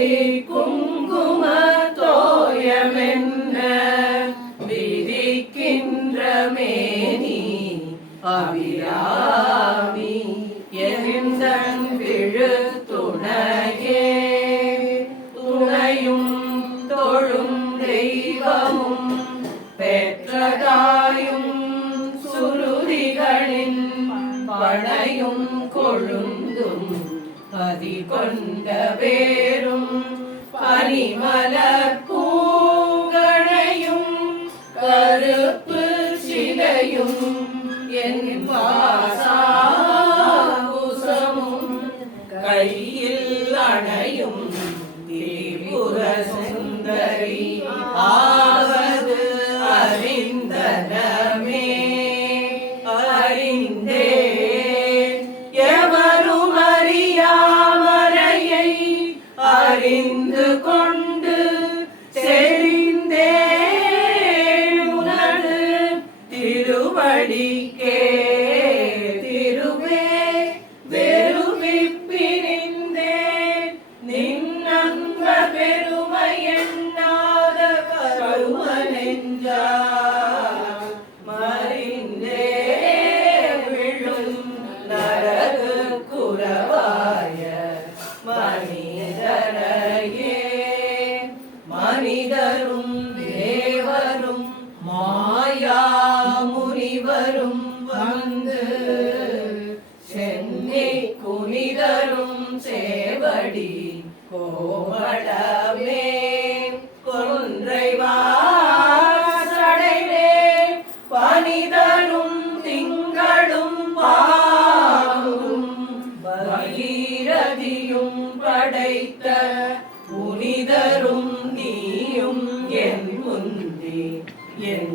திருவடி குங்கும தோயமென்ன விதிக்கின்ற மேனி அபிராமி எந்தன் விழு துணையே துணையும் தொழும் தெய்வமும் பெற்றதாயும் சுருதிகளின் படையும் கொழுந்தும் பதி கொண்ட வேரும் பனிமலர் பூங்கணையும் கருப்பு சிலையும் என் பாசாகுசமும் கையில் அணையும் திரிபுர சுந்தரி ஆவது அறிந்தனமே அறிந்தே எவரும் அறியாமறையை அறிந்து கொண்டு செறிந்தே உனது திருவடிக்கே திருவே வெறுவிப்பிரிந்தே நின்னந்த பெருமை எண்ணாத கரும நெஞ்சா மறிந்தே விழும் நரகு குரவாய மனிதரையே மனிதரும் தேவரும் மாயா முனிவரும் வந்து சென்னை குனிதரும் சேவடி கோவளமே கொன்றை வாசடைவே பனிதரும் திங்களும் பாகும் பகீரதியும் படைத்த புனிதரும் நீயும் என் முந்தி என்